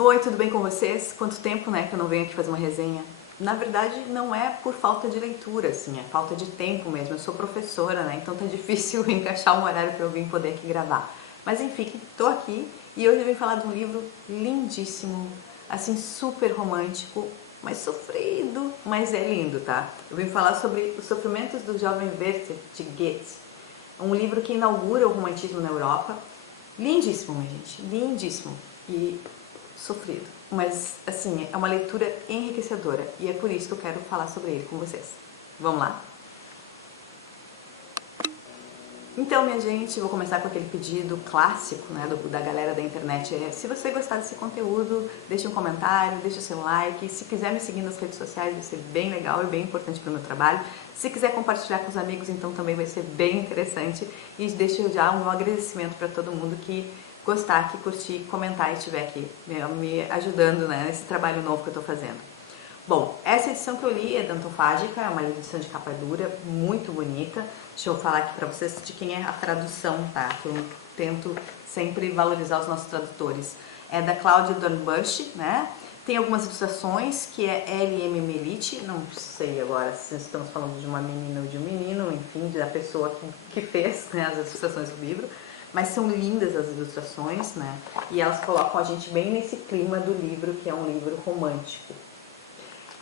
Oi, tudo bem com vocês? Quanto tempo, né, que eu não venho aqui fazer uma resenha? Na verdade, não é por falta de leitura, assim, é falta de tempo mesmo. Eu sou professora, né, então tá difícil encaixar um horário para eu vir poder aqui gravar. Mas enfim, tô aqui e hoje eu vim falar de um livro lindíssimo, assim, super romântico, mas sofrido, mas é lindo, tá? Eu vim falar sobre Os Sofrimentos do Jovem Werther, de Goethe. Um livro que inaugura o romantismo na Europa. Lindíssimo, minha gente, lindíssimo. E sofrido. Mas, assim, é uma leitura enriquecedora e é por isso que eu quero falar sobre ele com vocês. Vamos lá? Então, minha gente, vou começar com aquele pedido clássico, né, da galera da internet. Se você gostar desse conteúdo, deixe um comentário, deixe o seu like. Se quiser me seguir nas redes sociais, vai ser bem legal e bem importante para o meu trabalho. Se quiser compartilhar com os amigos, então também vai ser bem interessante. E deixo já um agradecimento para todo mundo que gostar, que curtir, comentar e estiver aqui me ajudando, né, nesse trabalho novo que eu estou fazendo. Bom, essa edição que eu li é da Antofágica, é uma edição de capa dura, muito bonita. Deixa eu falar aqui pra vocês de quem é a tradução, tá? Que eu tento sempre valorizar os nossos tradutores. É da Cláudia Dornbusch, né? Tem algumas ilustrações, que é L.M. Melite, não sei agora se estamos falando de uma menina ou de um menino, enfim, da pessoa que fez, né, as ilustrações do livro. Mas são lindas as ilustrações, né? E elas colocam a gente bem nesse clima do livro, que é um livro romântico.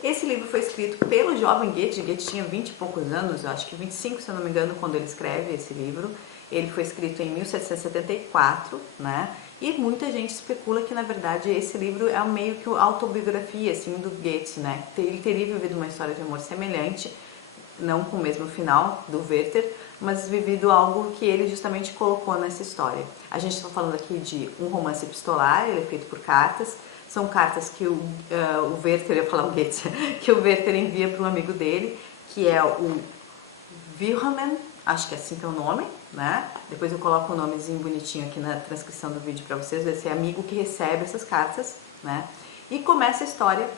Esse livro foi escrito pelo jovem Goethe. Goethe tinha 20 e poucos anos, eu acho que 25, se eu não me engano, quando ele escreve esse livro. Ele foi escrito em 1774, né? E muita gente especula que, na verdade, esse livro é meio que uma autobiografia, assim, do Goethe, né? Ele teria vivido uma história de amor semelhante, não com o mesmo final do Werther, mas vivido algo que ele justamente colocou nessa história. A gente está falando aqui de um romance epistolar, ele é feito por cartas. São cartas que o Werther, eu ia falar o Goethe, que o Werther envia para um amigo dele, que é o Wilhelm, acho que é assim que é o nome, né? Depois eu coloco o nomezinho bonitinho aqui na transcrição do vídeo para vocês, esse amigo que recebe essas cartas, né? E começa a história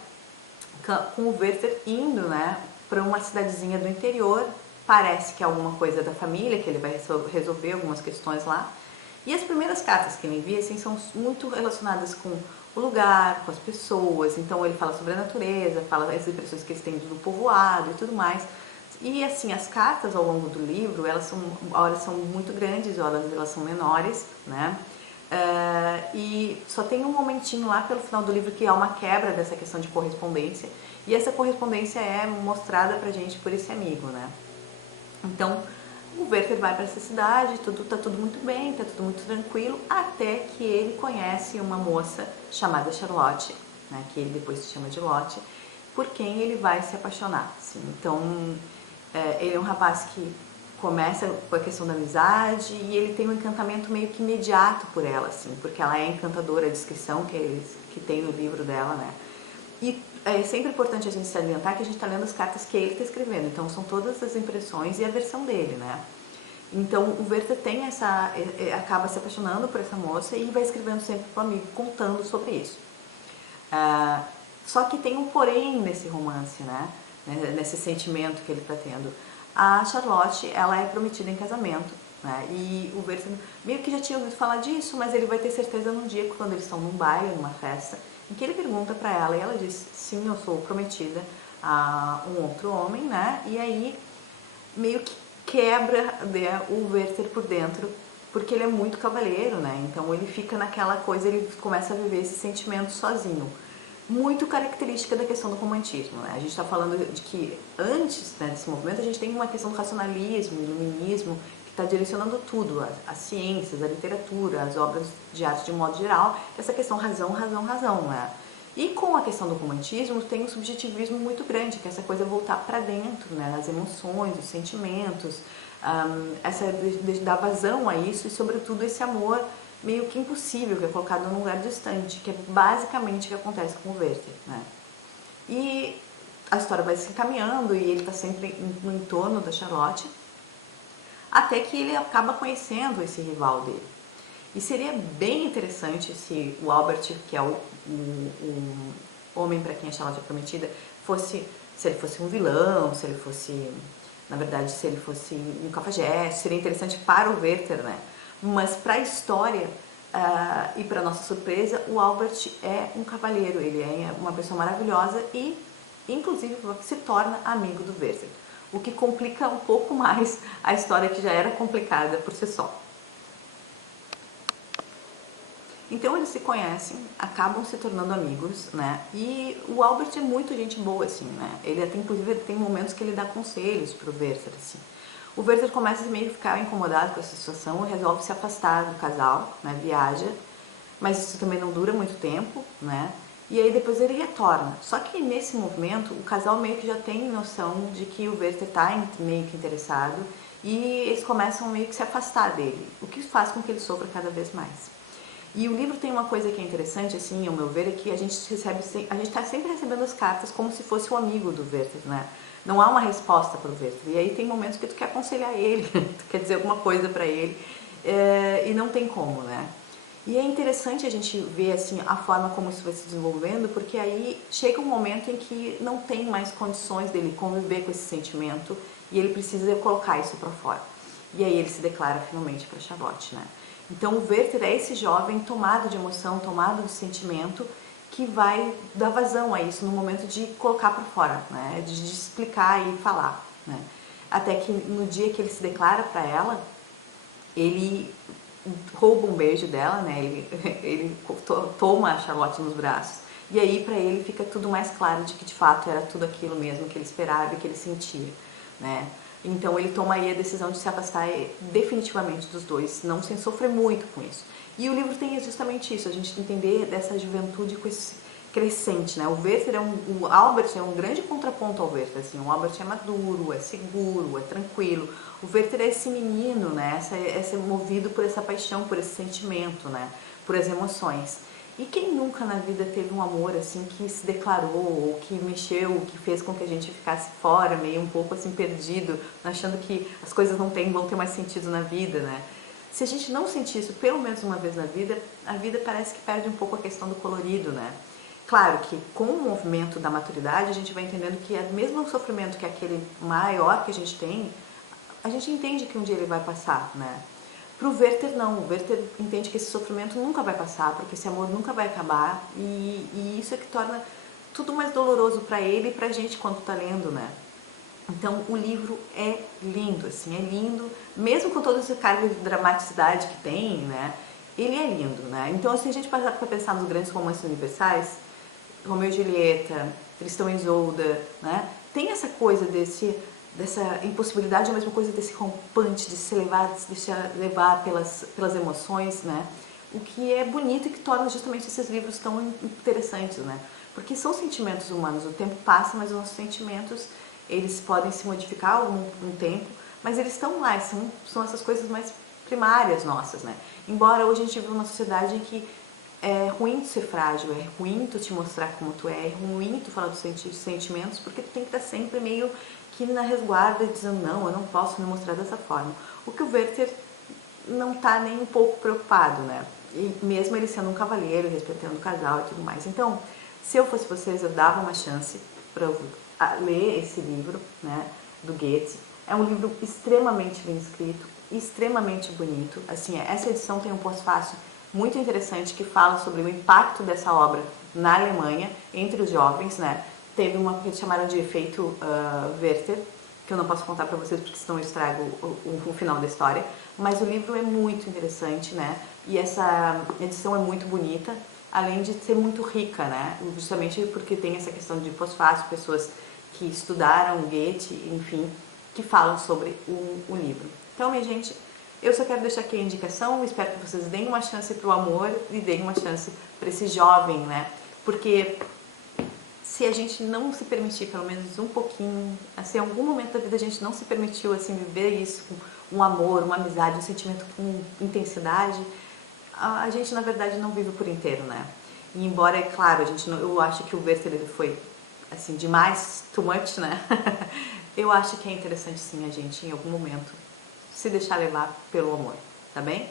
com o Werther indo, né, para uma cidadezinha do interior. Parece que é alguma coisa da família, que ele vai resolver algumas questões lá. E as primeiras cartas que ele envia, assim, são muito relacionadas com o lugar, com as pessoas. Então ele fala sobre a natureza, fala as impressões que eles têm do povoado e tudo mais. E assim, as cartas ao longo do livro, elas horas são muito grandes, horas elas são menores, né? E só tem um momentinho lá pelo final do livro que há uma quebra dessa questão de correspondência. E essa correspondência é mostrada pra gente por esse amigo, né? Então, o Werther vai para essa cidade, tá tudo muito bem, tá tudo muito tranquilo, até que ele conhece uma moça chamada Charlotte, né, que ele depois se chama de Lotte, por quem ele vai se apaixonar. Assim. Então, ele é um rapaz que começa com a questão da amizade e ele tem um encantamento meio que imediato por ela, assim, porque ela é encantadora, a descrição que tem no livro dela, né? E é sempre importante a gente salientar que a gente está lendo as cartas que ele está escrevendo, então são todas as impressões e a versão dele, né? Então o Werther tem acaba se apaixonando por essa moça e vai escrevendo sempre para o amigo, contando sobre isso. Só que tem um porém nesse romance, né? Nesse sentimento que ele está tendo. A Charlotte, ela é prometida em casamento, né? E o Werther meio que já tinha ouvido falar disso, mas ele vai ter certeza num dia, quando eles estão num baile, numa festa, em que ele pergunta para ela e ela diz: sim, eu sou prometida a um outro homem, né? E aí meio que quebra, né, o Werther por dentro, porque ele é muito cavalheiro, né? Então ele fica naquela coisa, ele começa a viver esse sentimento sozinho. Muito característica da questão do romantismo, né? A gente está falando de que antes, né, desse movimento a gente tem uma questão do racionalismo, iluminismo, que está direcionando tudo, as ciências, a literatura, as obras de arte de um modo geral, essa questão razão, razão, razão, né? E com a questão do romantismo tem um subjetivismo muito grande, que é essa coisa voltar para dentro, né? As emoções, os sentimentos, essa de dar vazão a isso e sobretudo esse amor meio que impossível, que é colocado num lugar distante, que é basicamente o que acontece com o Werther, né? E a história vai se encaminhando e ele está sempre no entorno da Charlotte, até que ele acaba conhecendo esse rival dele. E seria bem interessante se o Albert, que é o homem para quem a Charlotte é prometida, se ele fosse um vilão, se ele fosse, na verdade, se ele fosse um cafajeste, seria interessante para o Werther, né? Mas para a história E para nossa surpresa, o Albert é um cavalheiro, ele é uma pessoa maravilhosa e, inclusive, se torna amigo do Werther, o que complica um pouco mais a história que já era complicada por si só. Então eles se conhecem, acabam se tornando amigos, né? E o Albert é muito gente boa, assim, né? Ele até, inclusive, tem momentos que ele dá conselhos pro Werther, assim. O Werther começa a meio ficar incomodado com essa situação e resolve se afastar do casal, né? Viaja, mas isso também não dura muito tempo, né? E aí depois ele retorna. Só que nesse movimento, o casal meio que já tem noção de que o Werther tá meio que interessado e eles começam meio que se afastar dele, o que faz com que ele sofra cada vez mais. E o livro tem uma coisa que é interessante, assim, ao meu ver, é que a gente está sempre recebendo as cartas como se fosse o amigo do Werther, né? Não há uma resposta para o Werther. E aí tem momentos que tu quer aconselhar ele, tu quer dizer alguma coisa para ele, e não tem como, né? E é interessante a gente ver, assim, a forma como isso vai se desenvolvendo, porque aí chega um momento em que não tem mais condições dele conviver com esse sentimento e ele precisa colocar isso para fora. E aí ele se declara finalmente para Charlotte, né? Então o Werther é esse jovem tomado de emoção, tomado de sentimento, que vai dar vazão a isso no momento de colocar para fora, né? De explicar e falar, né? Até que no dia que ele se declara para ela, ele rouba um beijo dela, né? Ele toma a Charlotte nos braços. E aí para ele fica tudo mais claro de que de fato era tudo aquilo mesmo que ele esperava e que ele sentia, né? Então ele toma aí a decisão de se afastar definitivamente dos dois, não sem sofrer muito com isso. E o livro tem justamente isso, a gente entender dessa juventude com esse crescente, né? O Werther o Albert é um grande contraponto ao Werther, assim. O Albert é maduro, é seguro, é tranquilo. O Werther é esse menino, né? É movido por essa paixão, por esse sentimento, né? Por as emoções. E quem nunca na vida teve um amor assim que se declarou, ou que mexeu, que fez com que a gente ficasse fora, meio um pouco assim perdido, achando que as coisas vão ter mais sentido na vida, né? Se a gente não sentir isso pelo menos uma vez na vida, a vida parece que perde um pouco a questão do colorido, né? Claro que com o movimento da maturidade a gente vai entendendo que é mesmo o sofrimento que é aquele maior que a gente tem, a gente entende que um dia ele vai passar, né? Pro Werther não, o Werther entende que esse sofrimento nunca vai passar, porque esse amor nunca vai acabar e isso é que torna tudo mais doloroso para ele e pra gente quando tá lendo, né? Então o livro é lindo, assim, é lindo, mesmo com toda essa carga de dramaticidade que tem, né? Ele é lindo, né? Então se a gente parar para pensar nos grandes romances universais, Romeu e Julieta, Tristão e Isolda, né? Tem essa coisa dessa impossibilidade, a mesma coisa desse rompante, de se deixar levar pelas emoções, né? O que é bonito e que torna justamente esses livros tão interessantes, né? Porque são sentimentos humanos, o tempo passa, mas os nossos sentimentos, eles podem se modificar ao longo de um tempo, mas eles estão lá, são essas coisas mais primárias nossas, né? Embora hoje a gente vive uma sociedade em que é ruim tu ser frágil, é ruim tu te mostrar como tu é ruim tu falar dos sentimentos, porque tu tem que estar sempre meio que na resguarda, dizendo, não, eu não posso me mostrar dessa forma. O que o Werther não tá nem um pouco preocupado, né? E mesmo ele sendo um cavalheiro, respeitando o casal e tudo mais. Então, se eu fosse vocês, eu dava uma chance para ler esse livro, né, do Goethe. É um livro extremamente bem escrito, extremamente bonito. Assim, essa edição tem um pós-fácil muito interessante que fala sobre o impacto dessa obra na Alemanha, entre os jovens, né? Teve uma que eles chamaram de efeito Werther, que eu não posso contar para vocês porque senão eu estrago o final da história, mas o livro é muito interessante, né? E essa edição é muito bonita, além de ser muito rica, né? Justamente porque tem essa questão de pós-fácil, pessoas que estudaram Goethe, enfim, que falam sobre o livro. Então, minha gente, eu só quero deixar aqui a indicação, espero que vocês deem uma chance para o amor e deem uma chance para esse jovem, né? Porque se a gente não se permitir, pelo menos um pouquinho, assim, em algum momento da vida a gente não se permitiu, assim, viver isso com um amor, uma amizade, um sentimento com intensidade, a gente, na verdade, não vive por inteiro, né? E embora, é claro, eu acho que o Werther ele foi, assim, demais, too much, né? Eu acho que é interessante, sim, a gente, em algum momento, se deixar levar pelo amor, tá bem?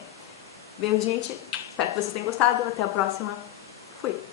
Bem, gente, espero que vocês tenham gostado. Até a próxima. Fui!